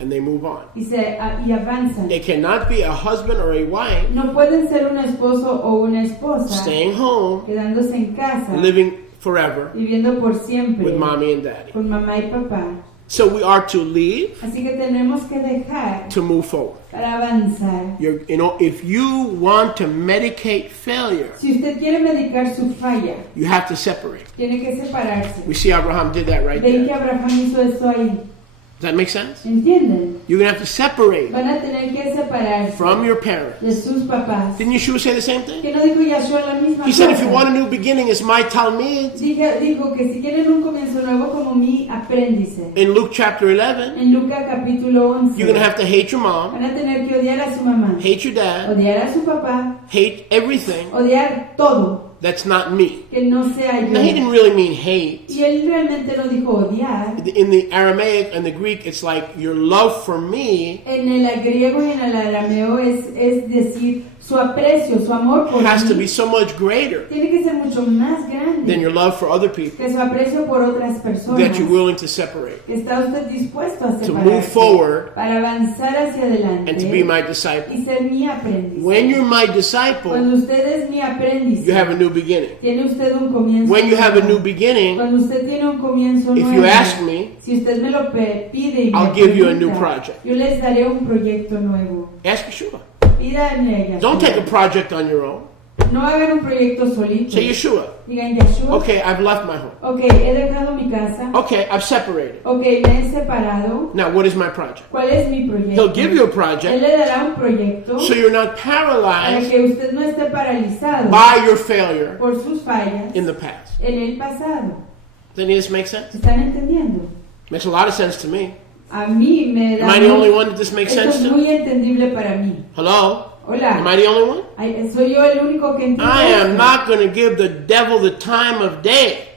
and they move on. y avanzan. They cannot be a husband or a wife No pueden ser un esposo o una esposa staying home, quedándose en casa, living forever viviendo por siempre with mommy and daddy. con mamá y papá. So we are to leave Así que tenemos que dejar to move forward. para avanzar. If you want to medicate failure, Si usted quiere medicar su falla, you have to separate. tiene que separarse. We see Abraham did that right Ven que there. Abraham hizo eso ahí. Does that make sense? ¿Entienden? You're going to have to separate Van a tener que separarse from your parents. de sus papás. Didn't Yeshua say the same thing? Que no dijo Yahshua la misma He said, if you cosa. want a new beginning, it's my Talmud. Dijo que si quieren un comienzo nuevo como mi apréndice. In Luke chapter 11, En Lucas capítulo 11. you're going to have to hate your mom, Van a tener que odiar a su mamá, hate your dad, odiar a su papá, hate everything odiar todo that's not me. que no sea yo. Now, he didn't really mean hate. Y él realmente no dijo odiar. In the Aramaic and the Greek, it's like your love for me En el griego y en el arameo es decir, su aprecio, su amor por has to be mí so much greater tiene que ser mucho más than grande your love for other people que su aprecio por otras personas. that you're willing to separate, Que está usted dispuesto a to move separarse forward, para avanzar hacia adelante and to be my disciple. y ser mi aprendiz. When you're my disciple, Cuando usted es mi aprendiz, you have a new beginning. tiene usted un comienzo When you have a nuevo. new beginning, Cuando usted tiene un comienzo if nuevo, you ask me, si usted me lo pide y me I'll give you a new pregunta, project. yo les daré un proyecto nuevo. ask Yeshua. Pídanle a Yahshua. Don't take a project on your own. No hagan un proyecto solito. Say, Yeshua, Digan, Yahshua, okay, I've left my home. ok, he dejado mi casa. Okay, I've separated. Ok, me he separado. Now, what is my project? ¿Cuál es mi proyecto? He'll give you a Él project le dará un proyecto so you're not para paralyzed que usted no esté paralizado by your failure por sus fallas in the past. en el pasado. Doesn't this make sense? ¿Están entendiendo? Makes a lot of sense to me. A mí me da... Am I the only one that this makes Esto sense es to? muy entendible para mí. Hello? Am Hola, I the only one? ¿soy yo el único que entiende I am esto? not going to give the devil the time of day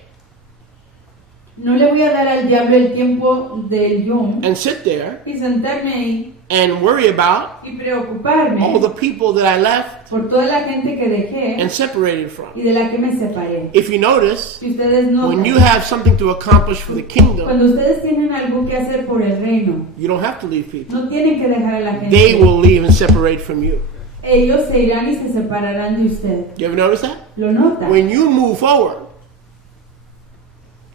No le voy a dar al diablo el tiempo del yom and sit there y sentarme ahí and worry about y preocuparme all the people that I left por toda la gente que dejé and separated from. y de la que me separé. If you notice, Si ustedes notan, when you have something to accomplish for the kingdom, cuando ustedes tienen algo que hacer por el reino, you don't have to leave people. no tienen que dejar a la gente. They will leave and separate from you. Ellos se irán y se separarán de usted. You ever notice that? ¿Lo nota? When you move forward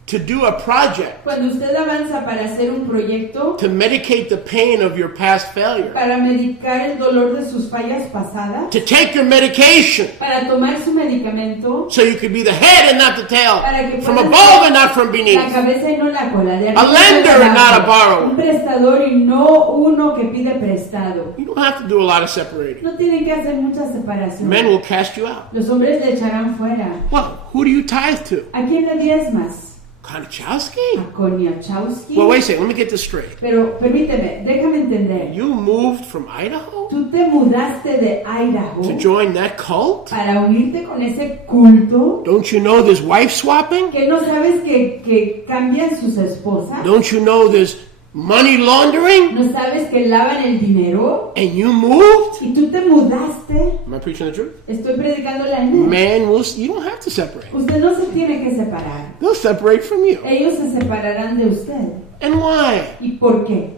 to do a project Cuando usted avanza para hacer un proyecto, to medicate the pain of your past failure, para medicar el dolor de sus fallas pasadas, to take your medication para tomar su medicamento, so you could be the head and not the tail, para que from puedas above ser and not from la beneath. cabeza y no la cola, de A arriba y lender de and not a abajo. borrower. Un prestador y no uno que pide prestado. You don't have to do a lot of separating. No tienen que hacer mucha separación. Men will cast you out. Los hombres le echarán fuera. Well, who do you tithe to? ¿A quién le diezmas? Konchowski? A Koniachowski. Well, wait a second. Let me get this straight. Pero permíteme, déjame entender. You moved from Idaho ¿Tú te mudaste de Idaho to join that cult? para unirte con ese culto? Don't you know there's wife swapping? ¿Que no sabes que cambian sus esposas? Don't you know there's money laundering? ¿No sabes que lavan el dinero? And you moved? ¿Y tú te mudaste? Am I preaching the truth? Estoy predicando la neta. Man, you don't have to separate. Usted no se tiene que separar. They'll separate from you. Ellos se separarán de usted. And why? ¿Y por qué?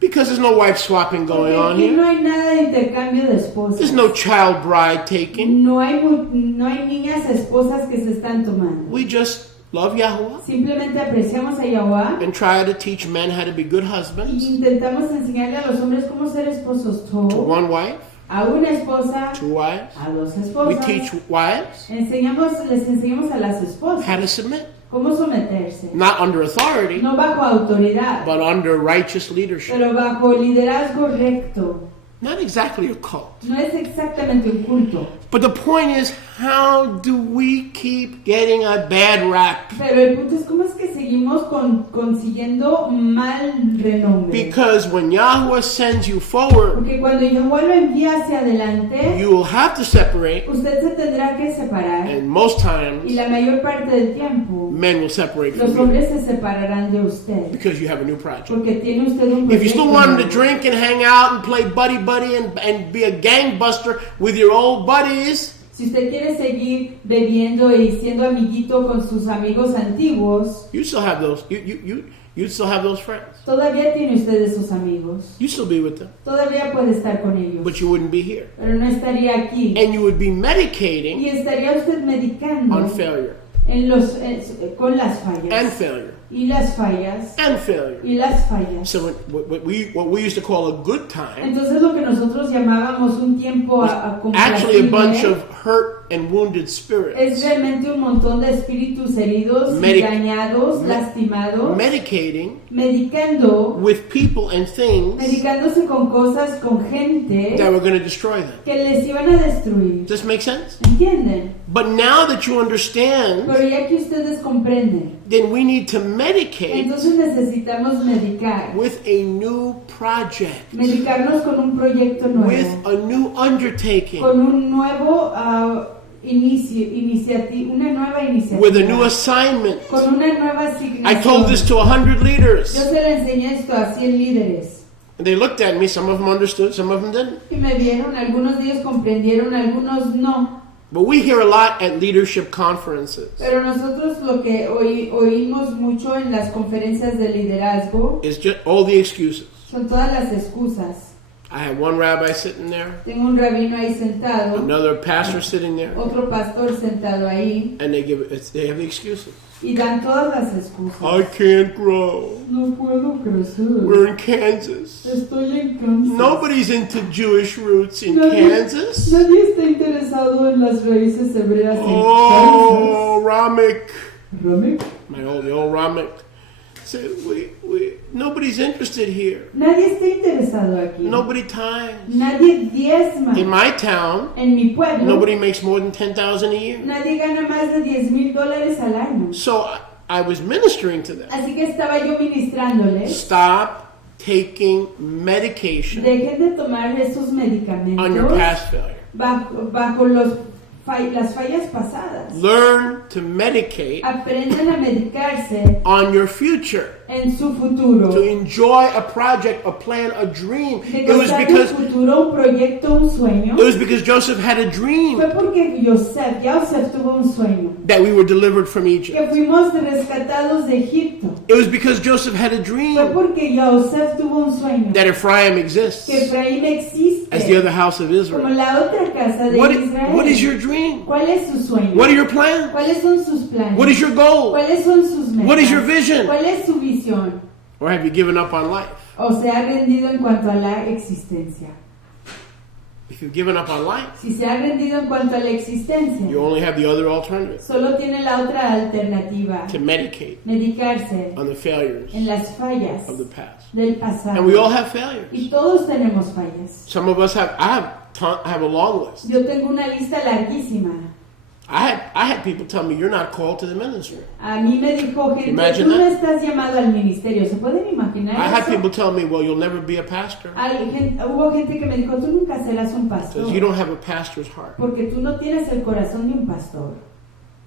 Because there's no wife swapping going Porque on aquí no here. hay nada de intercambio de esposas. There's no child bride taking. No hay niñas esposas que se están tomando. We just love Yahuwah Simplemente apreciamos a Yahweh and try to teach men how to be good y husbands intentamos enseñarle a los hombres cómo ser esposos. to Todo. one wife, A una esposa, 2 wives. a dos We esposas. teach wives Les enseñamos a las esposas how to submit, cómo someterse. not under authority, No bajo autoridad, but under righteous leadership. pero bajo liderazgo recto. Not exactly a cult. No es exactamente un culto. But the point is, how do we keep getting a bad rap? Pero el punto es cómo es que seguimos consiguiendo mal renombre. Because when Yahuwah sends you forward, Porque cuando Yahweh lo envía hacia adelante, you will have to separate, usted se tendrá que separar. and most Y times, la mayor parte del tiempo, men will separate los from you hombres se separarán de usted. because you have a new project. Porque tiene usted un If you still proyecto want to nuevo. drink and hang out and play buddy and be a gangbuster with your old buddies, Si usted quiere seguir bebiendo y siendo amiguito con sus amigos antiguos, you still have those. you'd still have those friends. Todavía tiene usted esos amigos. You'd still be with them, Todavía puede estar con ellos. but you wouldn't be here. Pero no estaría aquí. And you would be Y medicating estaría usted medicando on failure con las fallas. and failure Y las fallas. and failure. Y las fallas. So what we used to call a good time, Entonces lo que nosotros llamábamos un tiempo actually a bunch complacible, of hurt and wounded es spirits realmente un montón de espíritus heridos, dañados, lastimados, medicating medicando, with people and things medicándose con cosas, con gente that were going to destroy them. que les iban a destruir. Does this make sense? ¿Entienden? But now that you understand, Pero ya que ustedes comprenden, then we need to medicate entonces necesitamos medicar. with a new project, Medicarnos con un proyecto nuevo, with a new undertaking, con un nuevo una nueva iniciativa, with a new assignment. con una nueva I told asignación. this to 100 Yo leaders. se le enseñé esto a 100 líderes And they looked at me, some of them understood, some of them didn't. y me vieron, algunos de ellos comprendieron, algunos no. But we hear a lot at leadership conferences Pero nosotros lo que oímos mucho en las conferencias de liderazgo is just all the excuses. son todas las excusas. I had one rabbi sitting there, Tengo un rabino ahí sentado, another pastor sitting there, otro pastor sentado ahí and they have the excuses. y dan todas las excusas. I can't grow. No puedo crecer. We're in Kansas. Estoy en Kansas. Nobody's into Jewish roots in Nadie Kansas. está interesado en las raíces hebreas en Oh, Ramek. Kansas. Ramek. The old Ramek. Said, nobody's interested here. Nadie está interesado aquí. Nobody tithes. Nadie diezma. In my town, En mi pueblo, nobody makes more than $10,000 a year. nadie gana más de $10,000 al año. So I was ministering to them. Así que estaba yo ministrándoles. Stop taking medication Dejen de tomar esos on your medicamentos past failure. bajo las fallas pasadas. Learn to medicate Aprendan a medicarse on your future. en su futuro. To enjoy a project, a plan, a dream. De It was gozar because un futuro, un proyecto, un sueño. Joseph had a dream Fue porque Yosef tuvo un sueño. that we were delivered from Egypt. Que fuimos rescatados de Egipto. It was because Joseph had a Fue dream porque Yosef tuvo un sueño. that Ephraim exists Que Efraín existe. as the other house of Como Israel. la otra casa de Israel. What is your dream? ¿Cuál es su sueño? What are your plans? ¿Cuáles son sus planes? What is your goal? ¿Cuáles son sus metas? What is your vision? ¿Cuál es su visión? Or have you given up on life? ¿O se ha rendido en cuanto a la existencia? If you've given up on life, Si se ha rendido en cuanto a la existencia, you only have the other alternative solo tiene la otra alternativa, to medicate medicarse on the failures en las fallas of the past. del pasado. And we all have failures. Y todos tenemos fallas. Some of us I have a long list. Yo tengo una lista larguísima. I had people tell me, you're not called to the ministry. A mí me dijo gente, Imagine tú no that. estás llamado al ministerio. ¿Se pueden imaginar I had eso? people tell me, well, you'll never be a pastor Hubo gente que me dijo, tú nunca serás un pastor. because you don't have a pastor's heart. Porque tú no tienes el corazón de un pastor.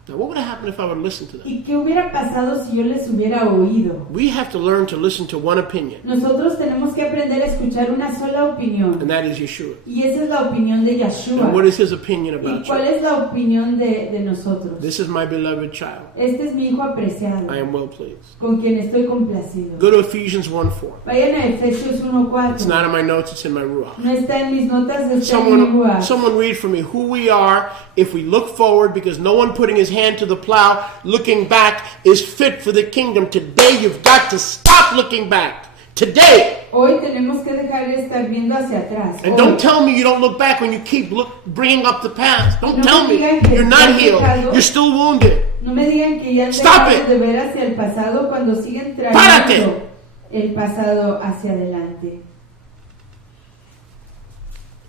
Now, what would have happened if I would listen to them? ¿Y qué hubiera pasado si yo les hubiera oído? We have to learn to listen to one opinion, Nosotros tenemos que aprender a escuchar una sola opinión. and that is Yeshua. Y esa es la opinión de Yeshua. And what is his opinion ¿Y about cuál you? es la opinión de nosotros? This is my beloved child. Este es mi hijo apreciado, I am well pleased. con quien estoy complacido. Go to Ephesians 1:4. Vayan a Efesios It's 1:4. not in my notes, it's in my Ruach. No está en mis notas, está en mi Ruach. Someone read for me who we are if we look forward, because no one putting his hand to the plow looking back is fit for the kingdom. Today you've got to stop looking back. Today. Hoy tenemos que dejar de estar viendo hacia atrás. And Hoy. don't tell me you don't look back when you keep bringing up the past. Don't No tell me me digan que you're not has healed. dejado- You're still wounded. No me digan que ya han Stop dejado it. de ver hacia el pasado cuando siguen Párate. trayendo el pasado hacia adelante.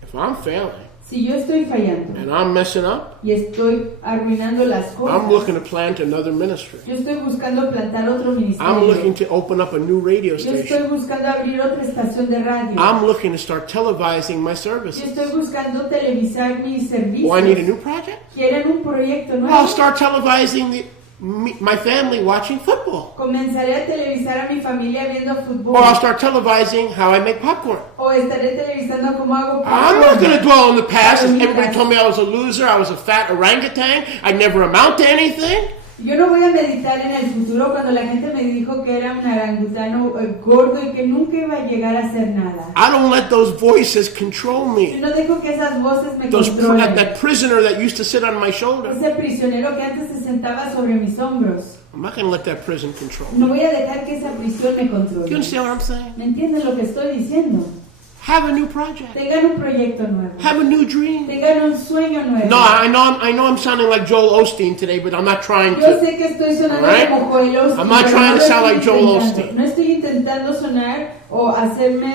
If I'm failing Si yo estoy fallando and I'm messing up, y estoy arruinando las I'm looking cosas, to plant another ministry. yo estoy buscando plantar otro I'm looking ministerio. to open up a new radio Yo estoy station. buscando abrir otra estación de radio. I'm looking to start televising my Yo services. estoy buscando televisar mis Oh, I need a servicios. new project? ¿Quieren un proyecto I'll nuevo? start televising my family watching football. Comenzaré a televisar a mi familia viendo fútbol. Or I'll start televising how I make popcorn. O estaré televisando cómo hago I'm not going to dwell on the past. Para mi Everybody casa. told me I was a loser. I was a fat orangutan. I never amount to anything. Yo no voy a meditar en el futuro cuando la gente me dijo que era un orangutano gordo y que nunca iba a llegar a hacer nada. I don't let those voices control Yo me. no dejo que esas voces me Those controlen. that prisoner that used to sit on my shoulder. Ese prisionero que antes se sentaba sobre mis hombros. I'm not going to let that prison control me. No voy a dejar que esa prisión me Do you controle. understand what I'm saying? ¿Me entienden lo que estoy diciendo? Have a new project. Tengan un proyecto nuevo. Have a new dream. Tengan un sueño nuevo. No, I know I'm sounding like Joel Osteen today, but I'm not trying Yo to. sé que estoy sonando Alright? como Joel Osteen. I'm not pero trying no to lo sound estoy like Joel intentando. Osteen. No estoy intentando sonar o hacerme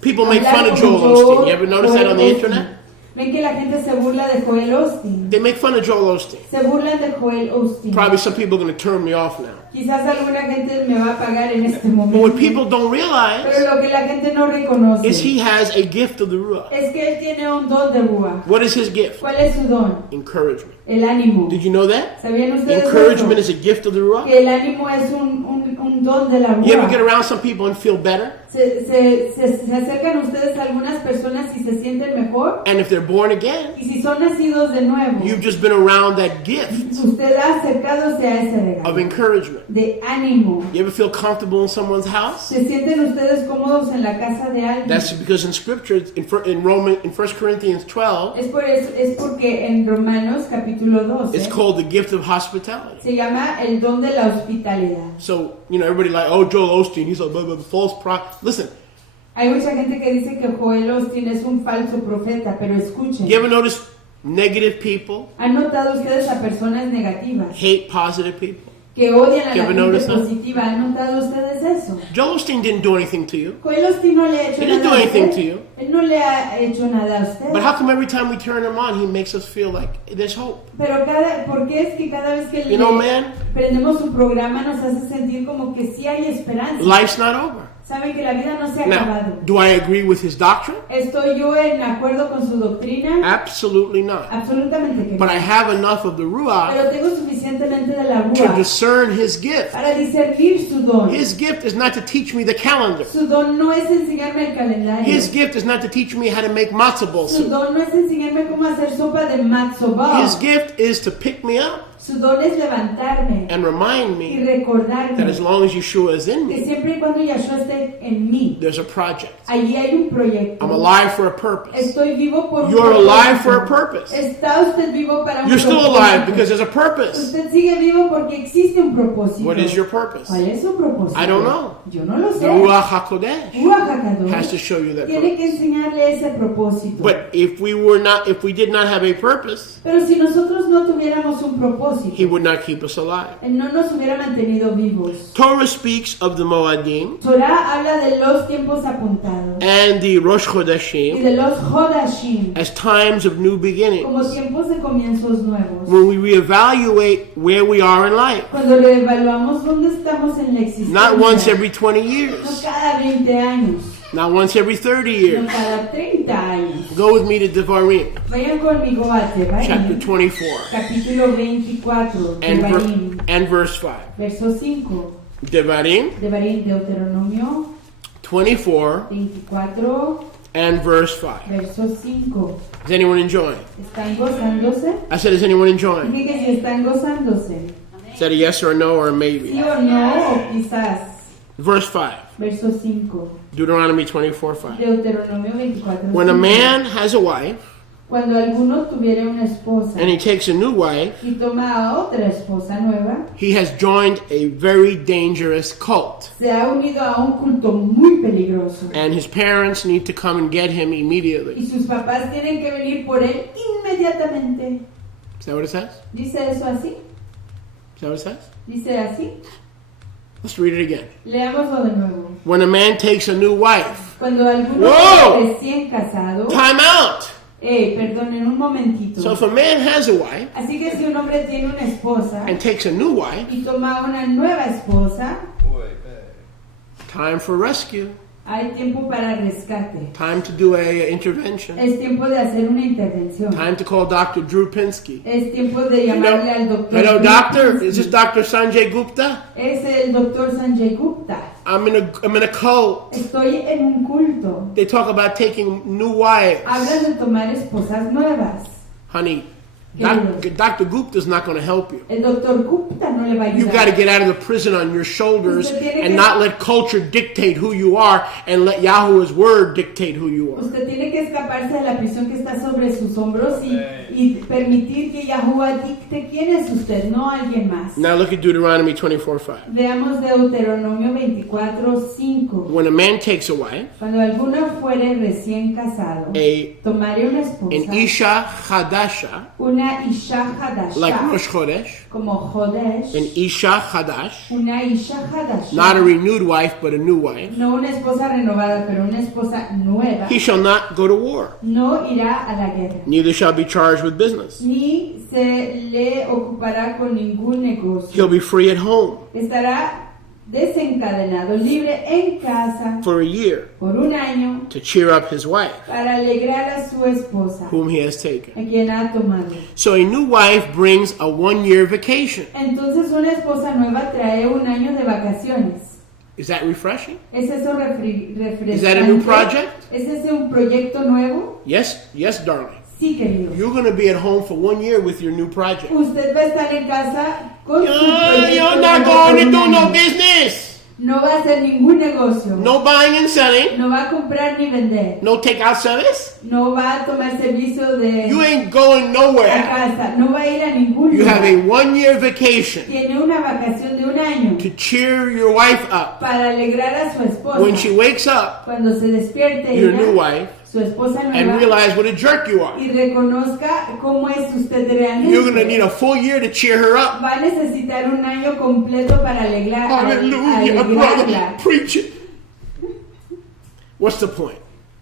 People make hablar fun of como Joel Osteen. You ever notice that on the Joel internet? Osteen. Ven que la gente se burla de Joel Osteen. They make fun of Joel Osteen. Se burlan de Joel Osteen. Probably some people are going to turn me off now. Quizás alguna gente me va a pagar en este But momento. what people don't realize Pero lo que la gente no reconoce is he has a gift of the Ruach. es que él tiene un don de Ruach. What is his gift? ¿Cuál es su don? Encouragement. El ánimo. Did you know that? ¿Sabían ustedes Encouragement eso? is a gift of the Ruach. Que el ánimo es un don de la You ever get Ruach. around some people and feel better? Se acercan ustedes a algunas personas y se sienten mejor. And if they're born again, Y si son nacidos de nuevo, you've just been around that gift usted ha acercadose a ese of regalo encouragement. de ánimo. You ever feel comfortable in someone's house? ¿Se sienten ustedes cómodos en la casa de alguien? That's because in Scripture, in 1 Corinthians 12, Es porque en Romanos capítulo 12 it's called the gift of hospitality. se llama el don de la hospitalidad. So, everybody like, oh, Joel Osteen, he's a false prophet. Listen, Hay mucha gente que dice que Joel Osteen es un falso profeta, pero escuchen. you ever notice negative people ¿Han notado ustedes a personas negativas hate positive people? que odian a You la ever gente notice that? positiva? ¿Han notado ustedes eso? Joel Osteen didn't do anything to you. Joel Osteen no le ha hecho He didn't nada do a anything usted. to you. Él no le ha hecho nada a usted. But how come every time we turn him on, he makes us feel like there's hope? Pero ¿por qué es que cada vez que You know, man, prendemos su programa nos hace sentir como que sí hay esperanza? life's not over. Saben que la vida no se ha Now, acabado. do I agree with his doctrine? ¿Estoy yo en acuerdo con su doctrina? Absolutely not. Absolutamente que But no. I have enough of the Ruach Pero tengo suficientemente de la to Ruach discern his gift. para discernir su don. His gift is not to teach me the calendar. Su don no es enseñarme el calendario. His gift is not to teach me how to make matzo ball Su soup. don no es enseñarme cómo hacer sopa de matzo ball. His gift is to pick me up Su don es levantarme and remind y me that recordarme as long as Yeshua is in que me, siempre y cuando Yahshua esté en mí, there's a project. allí hay un proyecto. I'm alive for a purpose. Estoy vivo por un You're propósito. alive for a purpose. Está usted vivo para un You're still propósito. alive because there's a purpose. Usted sigue vivo porque existe un propósito. What is your purpose? ¿Cuál es su propósito? I don't know. Yo no lo The sé. Ruach HaKodesh Ruach HaKadosh has to show you that tiene que purpose. enseñarle ese propósito. But if we did not have a purpose, Pero si nosotros no tuviéramos un propósito, he would not keep us alive. Él no nos hubiera mantenido vivos. Torah speaks of the Moadim Torah habla de los tiempos apuntados and the Rosh y Chodeshim de los Hodashim as times of new como beginnings, tiempos de comienzos nuevos. when we reevaluate where we are in life. Cuando reevaluamos dónde estamos en la existencia. Not once every 20 No years, cada 20 años, not once every 30 no years. cada 30 años. Go with me to Devarim, Vayan conmigo a chapter Devarim, 24, capítulo 24, Devarim, and verse 5. verso 5. Devarim Devarim, Deuteronomio 24 24, and verse 5. verso 5. Is anyone enjoying? ¿Están gozándose? I said, is anyone enjoying? Dije que si están gozándose. Is that a yes or a no or a ¿Sí maybe? o no? O quizás. Verse 5, Verso 5. Deuteronomy 24, 5. Deuteronomio 24. When a 5. man has a wife Cuando alguno tuviera una esposa and he takes a new wife, y toma a otra esposa nueva, he has joined a very dangerous cult. se ha unido a un culto muy peligroso. And his parents need to come and get him immediately. Y sus papás tienen que venir por él inmediatamente. Is that what it says? ¿Dice eso así? Is that what it says? ¿Dice así? Let's read it again. Leámoslo de nuevo. When a man takes a new wife, Cuando alguno Wow. es recién casado, time out. perdonen un momentito. So if a man has a wife Así que si un hombre tiene una esposa and takes a new wife, y toma una nueva esposa, time for rescue. hay tiempo para rescate. Time to do a intervention. Es tiempo de hacer una intervención. Time to call Dr. Drew Pinsky. Es tiempo de llamarle al doctor. Hello, doctor. Is this Dr. Sanjay Gupta? Es el doctor Sanjay Gupta. I'm in a cult. Estoy en un culto. They talk about taking new wives. Hablan de tomar esposas nuevas. Honey, Dr. Gupta is not going to help you. El doctor Gupta no le va a You got to ayudar. get out of the prison on your shoulders Usted tiene and que- not let culture dictate who you are and let Yahweh's word dictate who you are. Usted tiene que escaparse de la prisión que está sobre sus hombros y permitir que Yahuwah dicte quién es usted, no alguien más. Now look at Deuteronomy 24:5. Veamos Deuteronomio 24:5. When a man takes a wife, Cuando alguno fuere recién casado, tomaré una esposa, an Isha Chadasha, una Isha Hadasha, like Rosh Chodesh, como Jodesh, an Isha Chadash, una Isha Hadasha, not a renewed wife, but a new wife, no una esposa renovada, pero una esposa nueva, he shall not go to war, no irá a la guerra, neither shall be charged with business. ni se le ocupará con ningún negocio. He'll be free at home Estará desencadenado, libre en casa for a year por un año to cheer up his wife, para alegrar a su esposa, whom he has taken. a quien ha tomado. So a new wife brings a 1-year vacation. Entonces una esposa nueva trae un año de vacaciones. Is that refreshing? ¿Es eso refrescante? Is that a new project? ¿Es ese un proyecto nuevo? Yes, darling. Sí, querido. You're going to be at home for 1 year with your new project. Usted va a estar en casa con su proyecto You're not nuevo going to por do un no año. business. No va a hacer ningún negocio. No buying and selling. No va a comprar ni vender. No takeout service. No va a tomar servicio de You ain't going a nowhere. casa. No va a ir a ningún You have lugar. a 1-year vacation Tiene una vacación de un año to cheer your wife up. para alegrar a su esposa. When she wakes up, Cuando se despierte your ella, new wife, su esposa and nueva, realize what a jerk you are. y reconozca cómo es usted realmente. You're going to need a full year to cheer her up. Va a necesitar un año completo para Hallelujah, brother. alegrarla. Preach it. What's the point?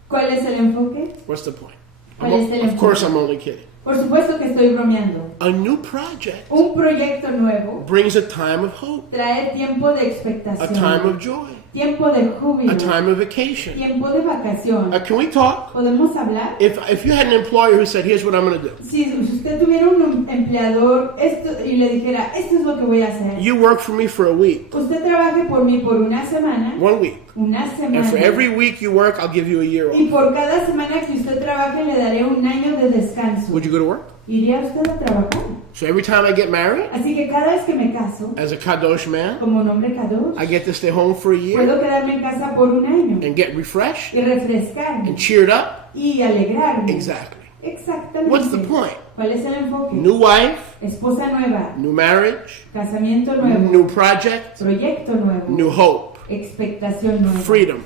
¿Cuál es el enfoque? What's the point? ¿Cuál es el Of course, enfoque? I'm only kidding. Por supuesto que estoy bromeando. A new project Un proyecto nuevo brings a time of hope, trae tiempo de a expectación, time of joy, tiempo de júbilo, a time of vacation. tiempo de vacación. Can we talk? ¿Podemos hablar? If you had an employer who said, here's what I'm going to do. Si usted tuviera un empleador y le dijera, esto es lo que voy a hacer. You work for me for a week, Usted trabaje por mí por una semana, 1 week. una And for semana. every week you work, I'll give you a year Y off. por cada semana que usted trabaje le daré un año de descanso. Would you go to work? ¿Iría usted a trabajar? So every time I get married, Así que cada vez que me caso, as a Kadosh man, como nombre Kadosh, I get to stay home for a year puedo quedarme en casa por un año and get refreshed y refrescarme and cheered up. y alegrarme. Exactly. Exactamente. What's the point? ¿Cuál es el enfoque? New wife, Esposa nueva, new marriage, casamiento nuevo, new project, proyecto nuevo, new hope, expectación nueva, freedom,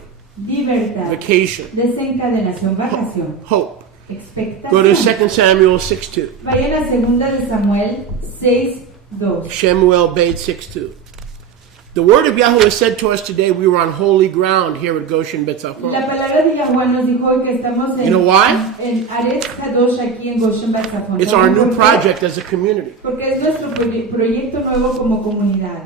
libertad, vacation, desencadenación, vacación, hope. Go to expectación. 2 Samuel 6:2. Vayan a segunda de Samuel 6:2. Shemuel Beit 6:2. The word of Yahweh said to us today we were on holy ground here at Goshen Bet La Tzafon. palabra de Yahuwah nos dijo hoy que estamos You know why? en Aretz Kadosh aquí en Goshen Bet Tzafon. It's our new ¿Por qué? project as a community. Porque es nuestro proyecto nuevo como comunidad.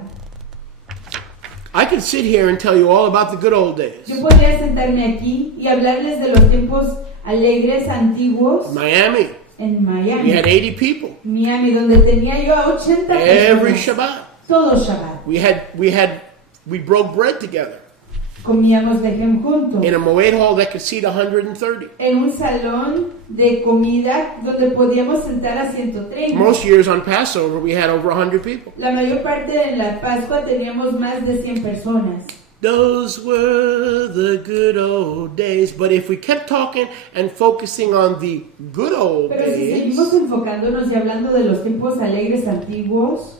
I could sit here and tell you all about the good old days. Yo podría sentarme aquí y hablarles de los tiempos alegres antiguos Miami, en we Miami, had 80 people Miami, donde tenía yo a 80 every personas. Shabbat. Todo Shabbat. We broke bread together Comíamos lejem juntos. in a Moed hall that could seat 130. En un salón de comida donde podíamos sentar a 130. Most years on Passover we had over 100 people. La mayor parte de la Pascua teníamos más de 100 personas. Those were the good old days. But if we kept talking and focusing on the good old Pero si days, seguimos enfocándonos y hablando de los tiempos alegres antiguos,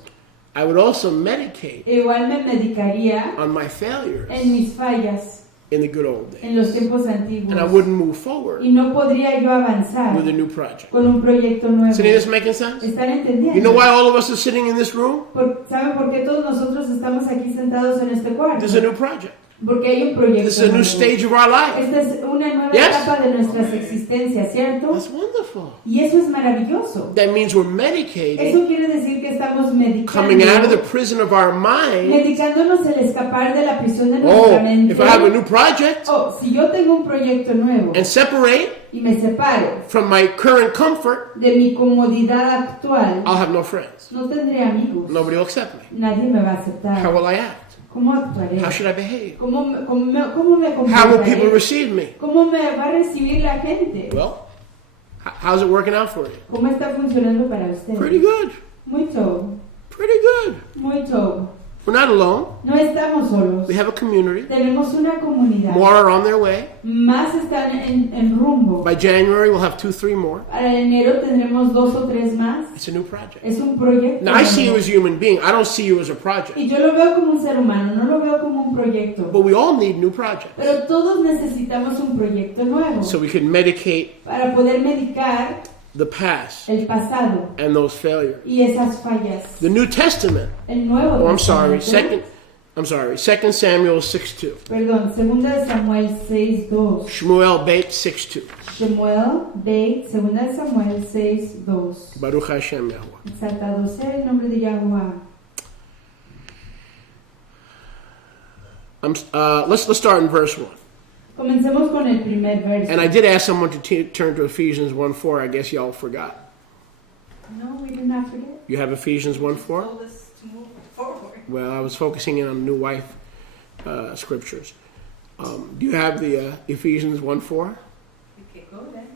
I would also medicate igual me medicaría on my failures en mis fallas in the good old days. en los tiempos antiguos. And I wouldn't move forward Y no podría yo avanzar with a new project. con un proyecto nuevo. Is any of this making sense? ¿Están entendiendo? You know why all of us are sitting in this room? ¿Saben por qué todos nosotros estamos aquí sentados en este cuarto? There's a new project. Porque hay un proyecto This is a new nuevo. stage of our life. Esta es una nueva Yes. etapa de nuestras existencias, ¿cierto? That's wonderful. Y eso es maravilloso. That means we're medicating, Eso quiere decir que estamos coming out of the medicando, prison of our mind. medicándonos el escapar de la prisión de Oh, nuestra mente. if I have a new project Oh, si yo tengo un proyecto nuevo and separate y me separo from my current comfort, de mi comodidad actual, I'll have no friends. no tendré amigos. Nobody will accept me. Nadie me va a aceptar. How will I act? ¿Cómo actuaré? How should I behave? ¿Cómo me How will people comportaré? receive me? ¿Cómo me va a recibir la gente? Well, How's it working out for you? ¿Cómo está funcionando para usted? Pretty good. Muito, Pretty good. muito. We're not alone. No estamos solos. We have a community. Tenemos una comunidad. More are on their way. Más están en rumbo. By January, we'll have 2-3 more. Para enero tendremos 2 o 3 más. It's a new project. Es un proyecto. Now, I see you as a human being. I don't see you as a project. Y yo lo veo como un ser humano, no lo veo como un proyecto. But we all need new projects. Pero todos necesitamos un proyecto nuevo So we can medicate para poder medicar the past el pasado and those failures. y esas fallas. The New Testament. El Nuevo Oh, I'm sorry. Testamento. 2 Samuel 6:2. Perdón, 2 de Samuel 6:2. Shmuel Beit 6:2. Shemuel de 2 de Samuel 6:2. Baruch Hashem Yahuwah. Exaltado sea el nombre de Yahuwah. Let's start in verse 1. Comencemos con el primer verso. And I did ask someone to turn to Ephesians 1:4. I guess y'all forgot. No, we did not forget. You have Ephesians 1:4? Told us to move forward. Well, I was focusing in on new wife scriptures. Do you have the Ephesians 1:4? We can go then.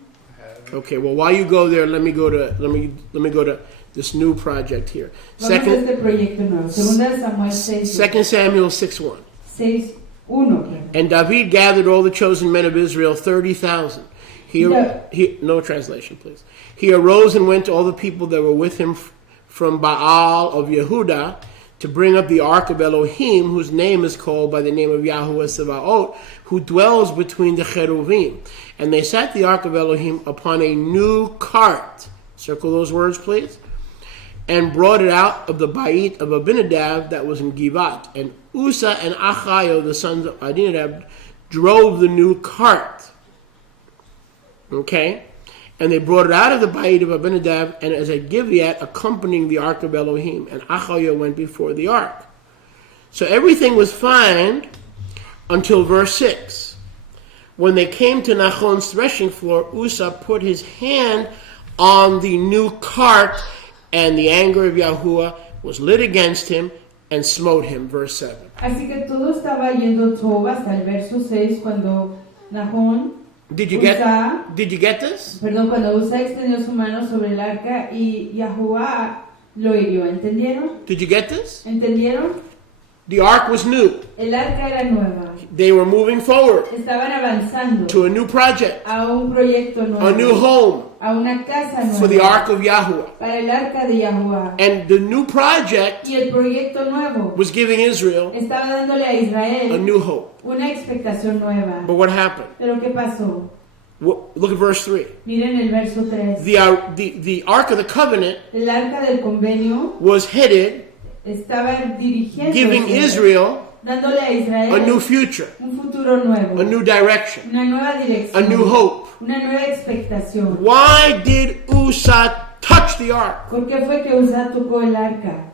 Okay. Well, while you go there, let me go to this new project here. Vamos a este proyecto nuevo. 2 de Samuel 6:1. 2 Samuel 6:1. 6:1. And David gathered all the chosen men of Israel, 30,000. No translation, please. He arose and went to all the people that were with him from Baal of Yehudah to bring up the ark of Elohim, whose name is called by the name of Yahuwah Sebaot, who dwells between the cheruvim. And they set the ark of Elohim upon a new cart. Circle those words, please. And brought it out of the Bait of Abinadab that was in Givat. And Usa and Achayo, the sons of Abinadab, drove the new cart. Okay? And they brought it out of the Bait of Abinadab, and as a Gibeat, accompanying the ark of Elohim. And Achayo went before the ark. So everything was fine until verse 6. When they came to Nachon's threshing floor, Usa put his hand on the new cart, and the anger of Yahuwah was lit against him and smote him. Verse 7. Así que todo estaba yendo todo hasta el verso 6 cuando Nahón Did you get this? Perdón, cuando Usa extendió su mano sobre el arca y Yahuwah lo hirió. ¿Entendieron? Did you get this? ¿Entendieron? The ark was new. El arca era nueva. They were moving forward Estaban avanzando to a new project, a un proyecto nuevo, a new home a una casa nueva for the ark of Yahuwah. para el arca de Yahuwah. And the new project Y el proyecto nuevo was giving Israel estaba dándole a a Israel new hope. una expectación nueva. But what happened? Pero ¿qué pasó? Look at verse 3. Miren el verso 3. The ark of the covenant El arca del convenio was headed, estaba dirigiendo, giving Israel dándole a Israel a new future, un futuro nuevo, a new direction, una nueva a dirección, new hope. una nueva expectación. Why did Usa touch the ark? ¿Por qué fue que Usa tocó el arca?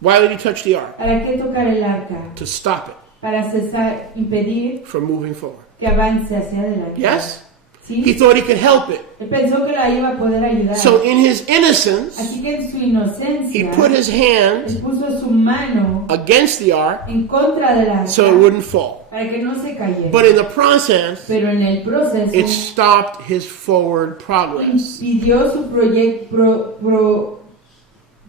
Why did he touch the ark? ¿Para qué tocar el arca? To stop it Para cesar, impedir from moving forward. que avance hacia adelante. Yes? ¿Sí? He thought he could help it. Él pensó que la iba a poder ayudar. So in his innocence, Así que en su he inocencia, put his hand él puso su mano against the ark en contra del arca so it wouldn't fall. para que no se cayera. But in the process, Pero en el proceso it stopped his forward progress. impidió su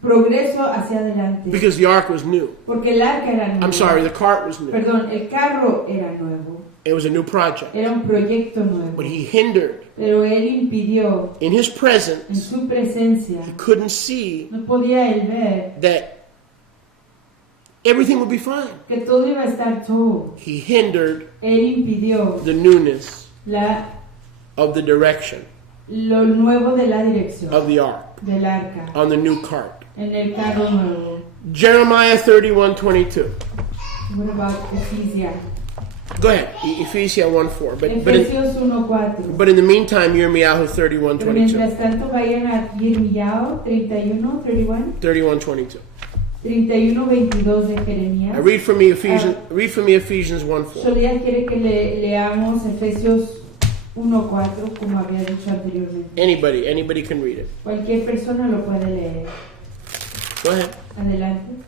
progreso hacia adelante. Because the ark was new. Porque el arca era nuevo. I'm sorry, the cart was new. Perdón, el carro era nuevo. It was a new project. Era un proyecto nuevo. But he hindered. Pero él impidió, In his en presence, su presencia, he couldn't see no podía él ver that everything would be fine. que todo iba a estar todo. He hindered Él impidió the newness lo of the direction nuevo de la dirección of the ark del arca on the new cart. en el carro nuevo. Jeremiah 31:22. What about Ephesians? Go ahead. Ephesians 1:4. Efesios 1:4. But in the meantime, Yirmiyahu Pero 31:22. mientras tanto vayan a Jeremías 31, 31, 31:22. 31:22 de Jeremías. Read for me Ephesians 1:4. Solía quiere que leamos Efesios 1:4 como había dicho anteriormente. Anybody can read it. Cualquier persona lo puede leer. Go ahead. Adelante.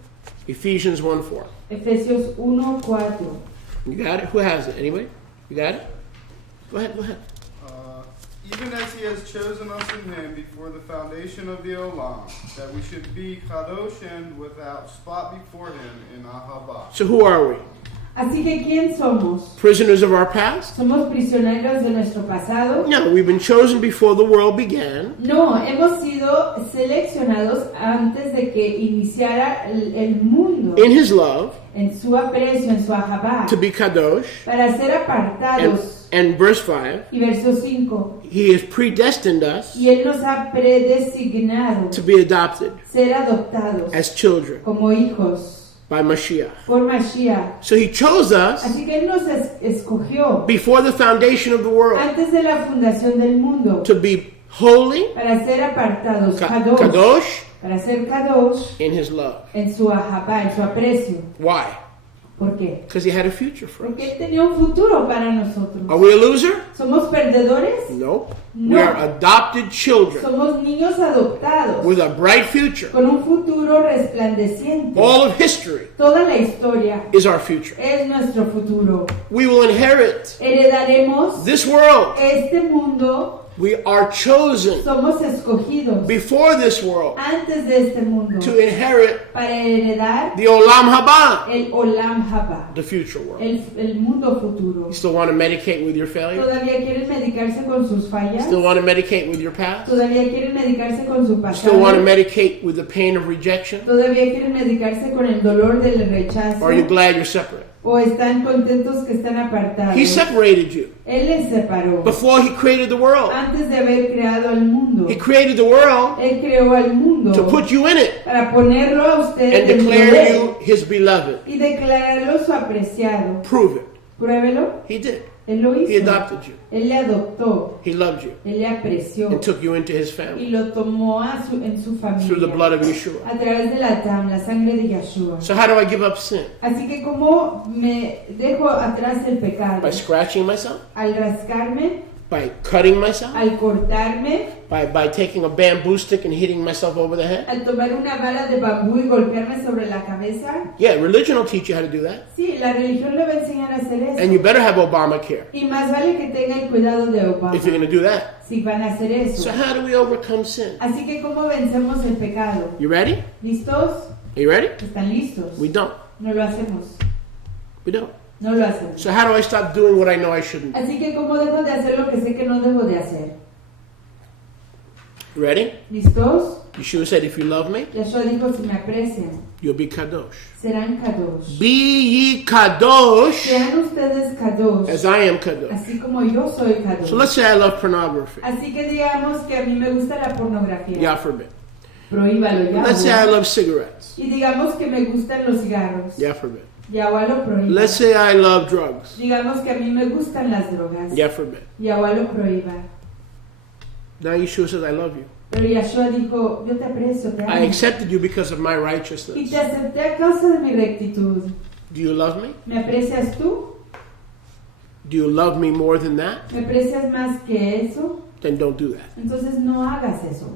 Ephesians 1:4. Efesios 1:4. You got it? Who has it? Anybody? You got it? Go ahead. even as he has chosen us in him before the foundation of the Olam, that we should be kadosh and without spot before him in Ahavah. So who are we? Así que ¿quién somos? Prisoners of our past? ¿Somos prisioneros de nuestro pasado? No, we've been chosen before the world began No, hemos sido seleccionados antes de que iniciara el mundo in his love en su aprecio, en su ahabá, to be kadosh. para ser apartados. And verse 5, Y verso 5, he has predestined us y Él nos ha predesignado to be adopted ser adoptados as children como hijos by Mashiach. por Mashiach. So he chose us Así que Él nos escogió before the foundation of the world antes de la fundación del mundo to be holy, para ser apartados, kadosh, kadosh, para ser kadosh in his love. en su ahabá, en su aprecio. Why? ¿Por qué? Because he had a future for us. Porque Él tenía un futuro para nosotros. Are we a loser? ¿Somos perdedores? Nope. No. We are adopted children Somos niños adoptados with a bright future. con un futuro resplandeciente. All of history Toda la historia is our future. es nuestro futuro. We will inherit Heredaremos this world. este mundo. We are chosen Somos escogidos before this world antes de este mundo to inherit para heredar the Olam Haba, el Olam Haba, the future world. el mundo futuro. You still want to medicate with your failure? ¿Todavía quieren medicarse con sus fallas? Still want to medicate with your past? ¿Todavía quieren medicarse con su Still want to pasado? medicate with the pain of rejection? ¿Todavía quieren medicarse con el dolor del rechazo? Or are you glad you're separate? ¿O están contentos que están apartados? He separated you Él les separó before he created the world. antes de haber creado el mundo. He created the world Él creó al mundo to put you in it para ponerlo a usted and dentro de declare él you his beloved. y declararlo su apreciado. Prove it. Pruébelo. He did. Él lo He hizo. adopted you. Él le adoptó. He loved you Él le apreció and took you into his y family lo tomó en su through the familia blood of Yeshua. a través de la sangre de Yeshua. So how do I give up sin? Así que como me dejo atrás el pecado, By scratching myself? al rascarme, By cutting myself? al cortarme, By taking a bamboo stick and hitting myself over the head? al tomar una bala de bambú y golpearme sobre la cabeza. Yeah, religion will teach you how to do that. Sí, la religión le va a enseñar a hacer eso. And you better have Obamacare Y más vale que tenga el cuidado de Obama if you're going to do that. si van a hacer So eso. how do we overcome sin? Así que ¿cómo vencemos el pecado? You ready? ¿Listos? Are you ready? ¿Están listos? We don't. No lo hacemos. We don't. No lo hacemos. So how do I stop doing what I know I shouldn't do? Así que ¿cómo dejo de hacer lo que sé que no debo de hacer? Ready? ¿Listos? Yeshua said, if you love me, Yeshua dijo, si me aprecian, you'll be kadosh. serán kadosh. Be ye kadosh Sean ustedes kadosh, as I am kadosh. así como yo soy kadosh. So let's say I love pornography. Así que digamos que a mí me gusta la pornografía. Yah forbid. Prohíbalo, ya. Let's say I love cigarettes. Y digamos que me gustan los cigarros. Yah forbid. Yahweh lo prohíba. Let's say I love drugs. Digamos que a mí me gustan las drogas. Yah forbid. Yahweh lo prohíba. Now Yeshua says, I love you. Pero Yahshua dijo, yo te aprecio, te I amo. accepted you because of my Y righteousness. te acepté a causa de mi rectitud. Do you love me? ¿Me aprecias tú? Do you love me more than that? ¿Me aprecias más que eso? Then don't do that. Entonces no hagas eso.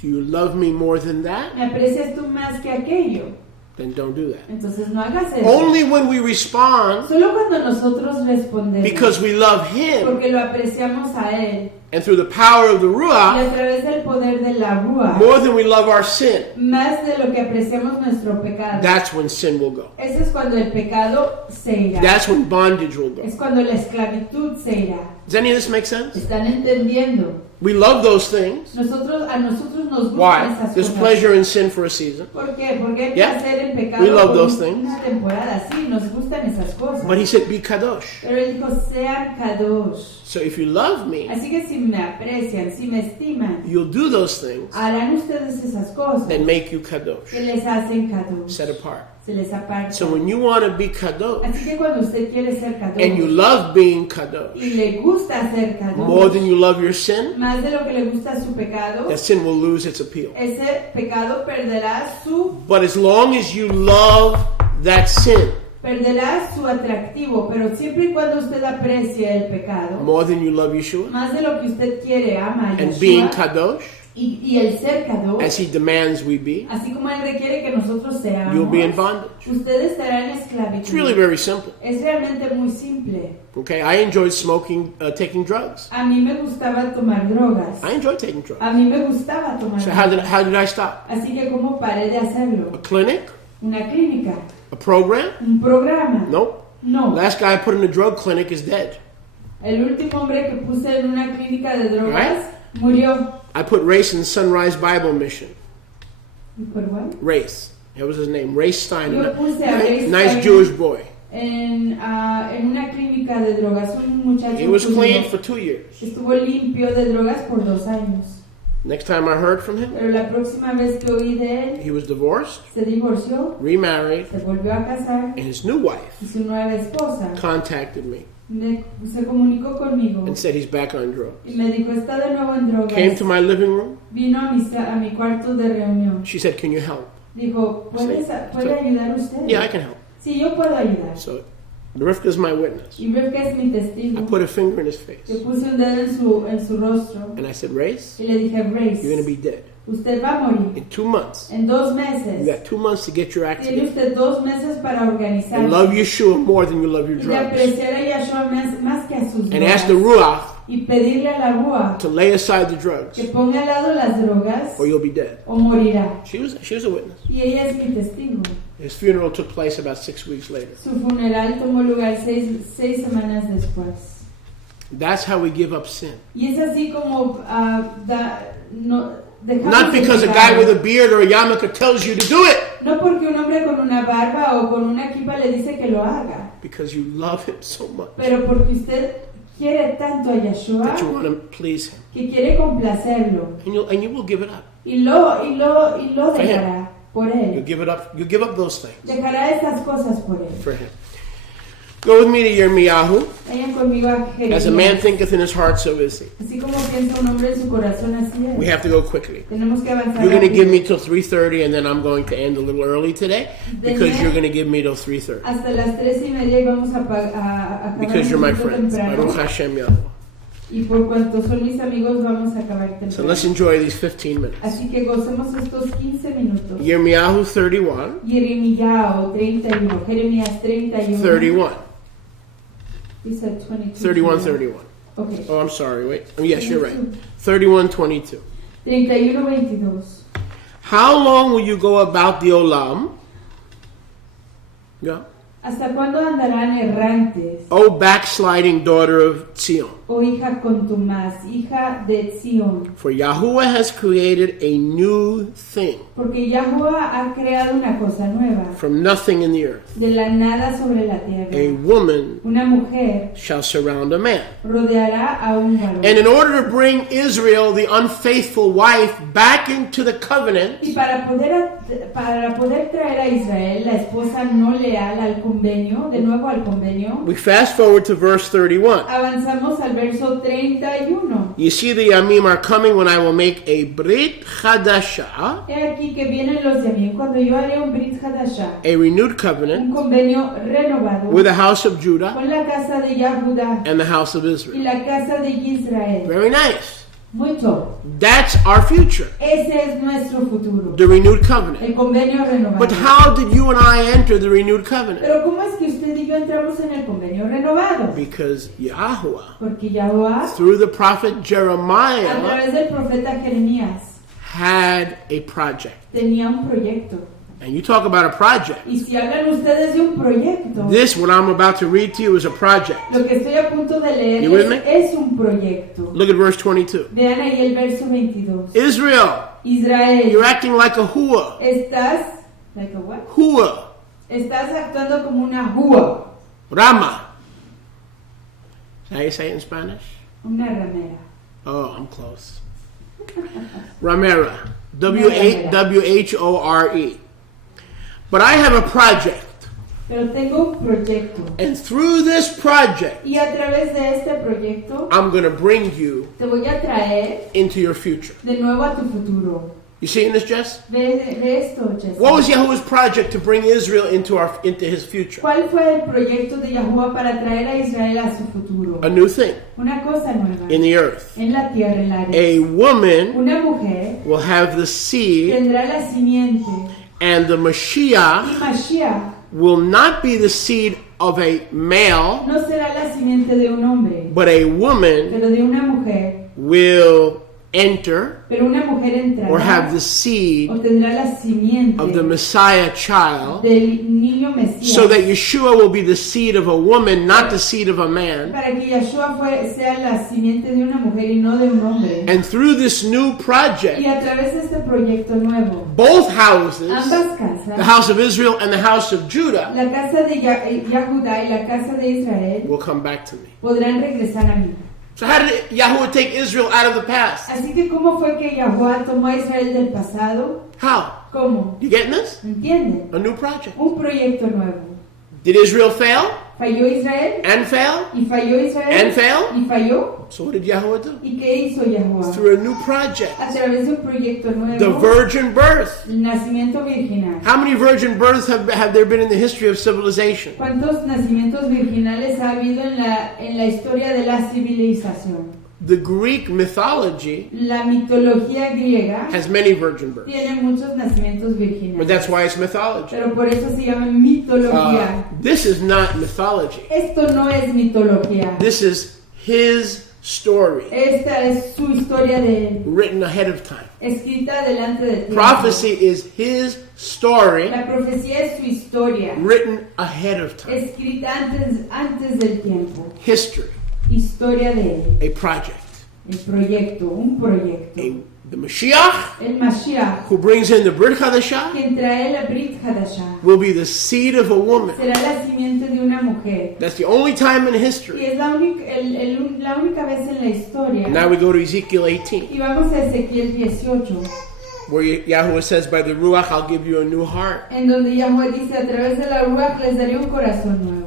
Do you love me more than that? ¿Me aprecias tú más que aquello? Then don't do that. Entonces no hagas eso. Only when we respond Solo cuando nosotros respondemos, because we love Him porque lo apreciamos a Él, and through the power of the y Ruach a través del poder de la Rúa, more than we love our sin, más de lo que apreciamos nuestro pecado. that's when sin will go. Ese es cuando el pecado se irá. That's when bondage will go. Es cuando la esclavitud se irá. Does any of this make sense? ¿Están entendiendo? We love those things. A nosotros nos gustan Why? esas There's cosas. pleasure in sin for a season. ¿Por qué? Porque hay Yeah. placer en pecado We love por those things. una temporada. Sí, nos gustan esas cosas. But He said, be kadosh. Pero Él dijo, sean kadosh. So if you love me, Así que si me aprecian, si me estiman, you'll do those things harán ustedes esas cosas that make you kadosh, que les hacen kadosh. set apart. Se les aparta. So when you want to be kadosh Así que cuando usted quiere ser kadosh and you love being kadosh y le gusta ser kadosh, more than you love your sin, más de lo que le gusta su pecado, that sin will lose its appeal. ese pecado perderá su But as long as you love that sin atractivo, pero siempre y cuando usted aprecie el pecado, more than you love Yeshua más de lo que usted quiere, ama a and being Yeshua, kadosh, y el ser Kadosh, as He demands we be, así como Él requiere que nosotros seamos, you'll be in bondage. usted estará en esclavitud. It's really very simple. Es realmente muy simple. Okay, I enjoyed smoking, taking drugs. A mí me gustaba tomar drogas. I enjoyed taking drugs. A mí me gustaba tomar So drogas. how did I stop? Así que ¿cómo paré de hacerlo? A clinic? ¿Una clínica? A program? ¿Un programa? Nope. No. Last guy I put in a drug clinic is dead. El último hombre que puse en una clínica de drogas murió. I put Race in Sunrise Bible Mission. ¿Y por qué? Race. That was his name. Race Stein. Yo puse a Race Nice Stein. Jewish boy. En una clínica de drogas, un muchacho He was judío clean for 2 years. estuvo limpio de drogas por 2 años. Next time I heard from him, Pero la próxima vez que oí de él, he was divorced, se divorció, remarried, se volvió a casar and his new wife y su nueva esposa contacted me se comunicó conmigo and said he's back on drugs. y me dijo, está de nuevo en drogas. Came to my living room. Vino a mi cuarto de reunión. She said, "Can you help?" Dijo, ¿puede ayudar usted? Yeah, I can help. Sí, yo puedo ayudar. So Rivka's my witness. Y Rivka es mi I testigo. put a finger in his Yo face puse un dedo en su rostro and I said, "Race, y le dije, Grace, you're going to be dead usted va a morir in 2 months. en 2 You meses. got 2 months to get your act Tiene together usted 2 meses para organizarse and love Yeshua more than you love your y de drugs, apreciar a Yahshua más que a sus and ask drogas the Ruach y pedirle a la Rúa to lay aside the drugs, que ponga al lado las drogas or you'll be dead." o morirá. She was a witness. Y ella es mi testigo. His funeral took place about 6 weeks later. Su funeral tomó lugar 6 semanas después. That's how we give up sin. Y es así como dejamos Not el because a pecado. guy with a beard or a yarmulke tells you to do it, No porque un hombre con una barba o con una equipa le dice que lo haga, because you love him so much pero porque usted quiere tanto a Yeshua that you want to please him, que quiere complacerlo and you will give it up. y lo For him. dejará por You él. give it up. You give up those things Dejará estas cosas por él. for him. Go with me to Yirmiyahu. Vayan conmigo a As a man Jeremías. thinketh in his heart, so is he. Así como piensa un hombre en su corazón, así We es. have to go quickly. Tenemos que avanzar. You're going to rápido. give me till 3:30, and then I'm going to end a little early today because you're going to give me till 3:30 Hasta las 3:30 y vamos a acabar because you're my un poquito friends. temprano. Baruch Hashem Yahweh. Y por cuanto son mis amigos, vamos a acabar temprano. So let's enjoy these 15 minutes. Así que gocemos estos 15 minutos. Yirmiyahu 31. Jeremías 31. Jeremías 31. 31. He said 22. 31, 31. Okay. Oh, I'm sorry. Wait. Oh, yes, you're right. 31, 22. 31, 22. How long will you go about the olam? Yeah. ¿Hasta cuándo andarán errantes, O backsliding daughter of Zion? oh hija contumaz, hija de Sión? For Yahuwah has created a new thing Porque Yahweh ha creado una cosa nueva, from nothing in the earth. de la nada sobre la A tierra. woman Una mujer shall surround a man. rodeará a un varón. And in order to bring Israel, the unfaithful wife, back into the covenant, Y para poder traer a Israel, la esposa no leal al convenio, de nuevo al convenio, we fast forward to verse 31. avanzamos al verso 31. You see, the Yamim are coming when I will make a Brit Chadashah, He aquí que vienen los Yamim cuando yo haré un Brit Hadashah, a renewed covenant, un convenio renovado with the house of Judah con la casa de Yahuda and the house of y Israel. la casa de Israel. Very nice. Mucho. That's our future, Ese es nuestro futuro, the renewed covenant. el convenio renovado. But how did you and I enter the renewed covenant? Pero ¿cómo es que usted y yo entramos en el convenio renovado? Because Yahuwah, Porque Yahweh, through the prophet a Jeremiah, través del profeta Jeremías, had a project. tenía un proyecto. And you talk about a project. Y si hablan ustedes de un proyecto, This, what I'm about to read to you, is a project. lo que estoy a punto de leer You with me? es un proyecto. Look at verse 22. Vean ahí el verso 22. Israel, Israel, you're acting like a hua. estás, like a what? Hua. Estás actuando como una hua, Rama. How you say it in Spanish? una ramera. Oh, I'm close. Ramera. W-H-O-R-E. But I have a project. Pero tengo un proyecto. And through this project, Y a través de este proyecto, I'm going to bring you te voy a traer into your future. de nuevo a tu futuro. You seeing this, Jess? Ve esto, Jesse. What was Yahuwah's project to bring Israel into his future? ¿Cuál fue el proyecto de Yahuwah para traer a Israel a su futuro? A new thing Una cosa nueva. in the earth. En la tierra, en la arena. A woman Una mujer will have the seed, tendrá la simiente. and the Mashiach Y Mashiach will not be the seed of a male, no será la simiente de un hombre, but a woman pero de una mujer. will enter Pero una mujer or have entrará the seed o tendrá la simiente of the Messiah child, del niño Mesías. so that Yeshua will be the seed of a woman, not the seed of a man. Para que Yeshua sea la simiente de una mujer y no de un hombre. And through this new Y project, a través de este proyecto nuevo, both houses, ambas the casas, house of Israel and the house of Judah, la casa de Yahudá y la casa de Israel, will come back to me. podrán regresar a mí. So how did Yahuwah take Israel out of the past? Así que, ¿cómo fue que Yahuwah tomó a Israel del pasado? How? ¿Cómo? You getting this? ¿Entienden? A new project. Un proyecto nuevo. Did Israel fail? ¿Falló Israel? And fail? ¿Y falló Israel? And fail? ¿Y falló? So what did Yahuwah do? ¿Y qué hizo Yahuwah? Through a new project. A través de un proyecto The nuevo, virgin birth. el nacimiento virginal. How many virgin births have there been in the history of civilization? ¿Cuántos nacimientos virginales ha habido en la historia de la civilización? The Greek mythology La mitología griega has many virgin births. tiene muchos nacimientos But virginales. that's why it's mythology. Pero por eso se llama mitología. This is not mythology. Esto no es mitología. This is his story, Esta es su historia de él, written ahead of time. escrita delante de ti. Prophecy is his story, La profecía es su historia, written ahead of time. escrita antes del tiempo. History, Historia de él, a project. el proyecto, un proyecto. The Mashiach, El Mashiach, who brings in the Brit Hadashah, quien trae la Brit Hadashah, will be the seed of a woman. será la simiente de una mujer. That's the only time in Y history. es la única vez en la historia. Now we go to Ezekiel 18, Y vamos a Ezequiel 18, where Yahuwah says, by the Ruach, I'll give you a new heart. en donde Yahweh dice, a través de la Ruach les daré un corazón nuevo.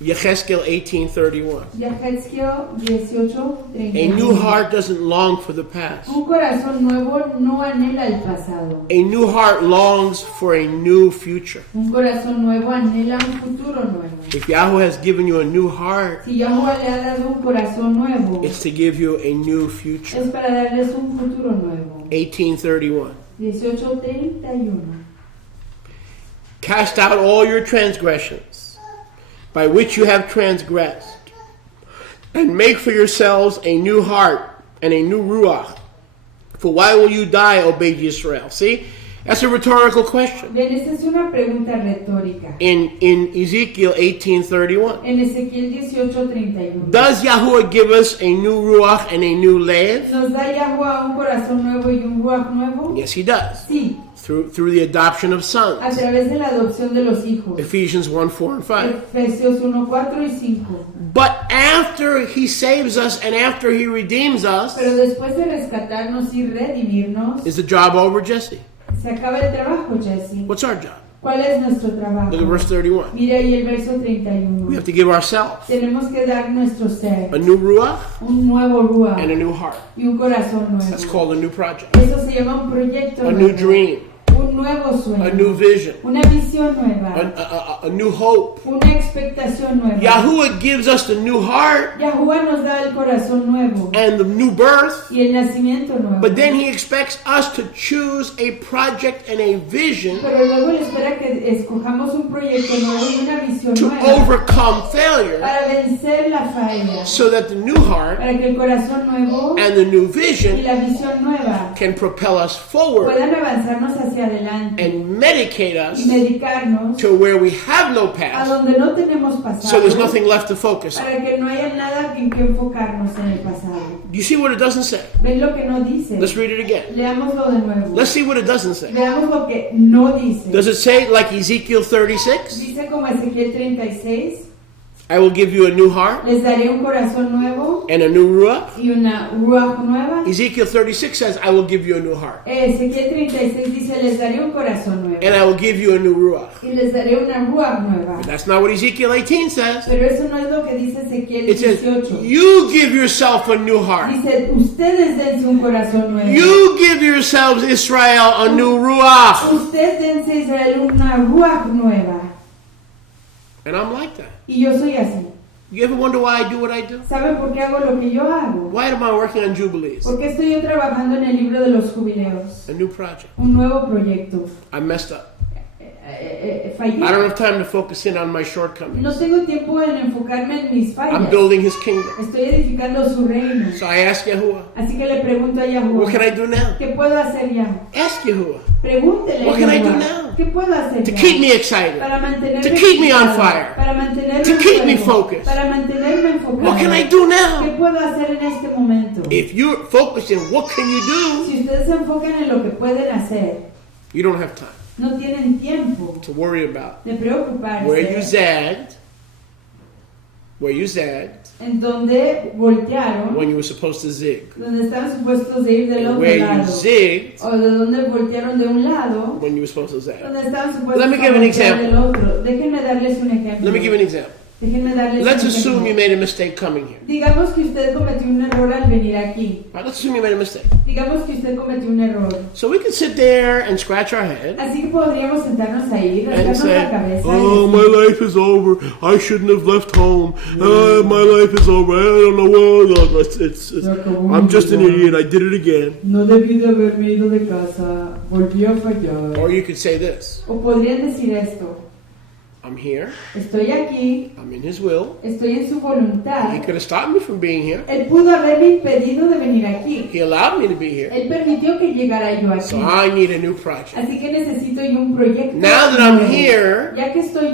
Yechezkel 18:31. Yahezkiel 18, A new heart doesn't long for the past. Un corazón nuevo no anhela el pasado. A new heart longs for a new future. Un corazón nuevo anhela un futuro nuevo. If Yahweh has given you a new heart, Si Yahweh le ha dado un corazón nuevo, it's to give you a new future. es para darles un futuro nuevo. 18:31. 18:31. Cast out all your transgressions, by which you have transgressed, and make for yourselves a new heart and a new ruach. For why will you die, O Beit Yisrael? See, that's a rhetorical question. Bien, esa es una pregunta retórica. In Ezekiel 18:31, En Ezequiel 18:31. does Yahuwah give us a new ruach and a new lev? ¿Nos da Yahweh un corazón nuevo y un ruach nuevo? Yes, He does. Sí, Through the adoption of a sons. través de la adopción de los hijos. Ephesians 1:4 and 5. Efesios 1:4 y 5. But after He saves us and after He redeems us, Pero después de rescatarnos y redimirnos, is the job over, Jesse? se acaba el trabajo, Jesse. What's our job? ¿Cuál es nuestro trabajo? Look at verse 31. Mira ahí el verso We 31. have to give ourselves Tenemos que dar nuestro ser, a new ruach un nuevo ruach and a new heart. y un corazón That's nuevo. called a new project, Eso se llama un proyecto a nuevo, new dream, un nuevo sueño, a new vision, una visión nueva, a new hope. una expectación nueva. Yahuwah gives us the new heart Yahuwah nos da el corazón nuevo and the new birth, y el nacimiento nuevo. but then He expects us to choose a project and a vision Pero luego Él espera que escojamos un proyecto nuevo y una visión to nueva overcome failure, para vencer la falla, so that the new heart para que el corazón nuevo and the new y vision la visión nueva can propel us forward puedan avanzarnos hacia adelante and medicate y us medicarnos to where we have no a past, donde no tenemos pasado, so there's nothing left to focus on. para que no haya nada en que enfocarnos en el pasado. Do you see what it doesn't say? ¿Ven lo que no dice? Let's read it again. Leámoslo de nuevo. Let's see what it doesn't say. Veamos lo que no dice. Does it say like Ezekiel 36? Dice como Ezequiel 36, I will give you a new heart les daré un corazón nuevo and a new ruach. y una ruach nueva. Ezekiel 36 says, I will give you a new heart Ezequiel 36 dice, les daré un corazón nuevo and I will give you a new ruach. y les daré una ruach nueva. That's not what Ezekiel 18 says. Pero eso no es lo que dice Ezequiel It says, 18. you give yourself a new heart. Dice, ustedes dense un corazón nuevo. You give yourselves, Israel, a new ruach. Ustedes dense a Israel una ruach nueva. And I'm like that. Y yo soy así. You ever wonder why I do what I do? ¿Saben por qué hago lo que yo hago? Why am I working on Jubilees? ¿Por qué estoy yo trabajando en el libro de los jubileos? A new project. Un nuevo proyecto. I messed up. Fallé. I don't have time to focus in on my shortcomings. No tengo tiempo en enfocarme en mis I'm fallas. building his kingdom. Estoy edificando su reino. So I ask Yahuwah, Así que le pregunto a Yahuwah, what can I do now? ¿qué puedo hacer ya? Ask Yahuwah Pregúntele a What can I do Yahuwah, now? ¿qué puedo hacer to ya? keep me excited. Para mantenerme to keep me on excitado, fire, para mantenerme to en keep me fuego, focused. para mantenerme enfocado. What can I do ¿Qué now? puedo hacer en este momento? If you're focused in what can you do, Si ustedes se enfocan en lo que pueden hacer, you don't have time no tienen tiempo to worry about de preocuparse where you zagged en donde voltearon, when you were supposed to zig, donde estaban supuestos de ir del and otro where you lado, zigged o de donde voltearon de un lado, when you were supposed to zag. donde estaban supuestos Let me a give an voltear example. del otro. Déjenme darles un ejemplo. Let me give you an example. Déjenme darles Let's un assume you ejemplo. made a mistake coming here. Digamos que usted cometió un error al venir aquí. All right, let's assume you made a mistake. Digamos que usted cometió un error. So we can sit there and scratch our head Así que podríamos sentarnos ahí, and rascarnos say, la cabeza "Oh, y my decir, life is over. I shouldn't have left home. My life is over. I don't know what. I'm just an idiot. I did it again." no debí de haberme ido de casa, volví a fallar. Or you could say this: O podrían decir esto, I'm here. estoy aquí, I'm in His will. estoy en su voluntad. He could have stopped me from being here. Él pudo haberme impedido de venir aquí. He allowed me to be here. Él permitió que llegara yo aquí. So I need a new project. Así que necesito yo un proyecto. Now that I'm nuevo. here, Ya que estoy